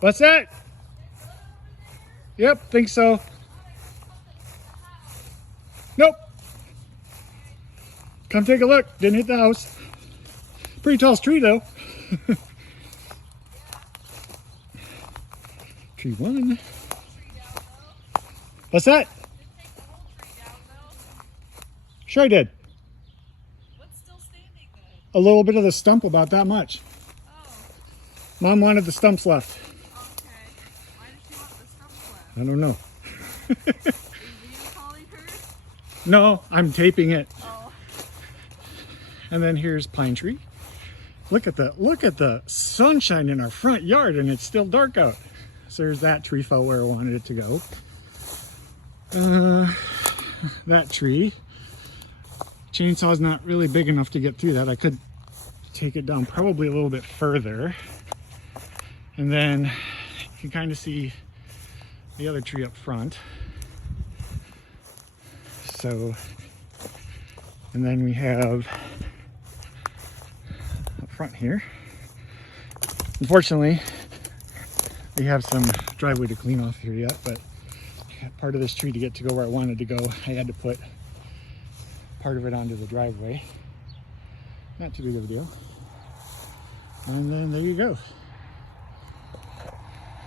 What's that? Yep, think so. Nope. Come take a look. Didn't hit the house. Pretty tall tree though. Tree one. What's that? Sure I did. What's still standing then? A little bit of the stump, about that much. Oh, Mom wanted the stumps left. okay. Why did she want the stumps left? I don't know. Were you calling her? No, I'm taping it. Oh. And then here's pine tree. Look at the sunshine in our front yard, and it's still dark out. So there's that tree fell where I wanted it to go. That tree. Chainsaw's not really big enough to get through that. I could take it down probably a little bit further. And then you can kind of see the other tree up front. So, and then we have up front here. Unfortunately, we have some driveway to clean off here yet, but part of this tree, to get to go where I wanted to go, I had to put part of it onto the driveway. Not too big of a deal. And then there you go.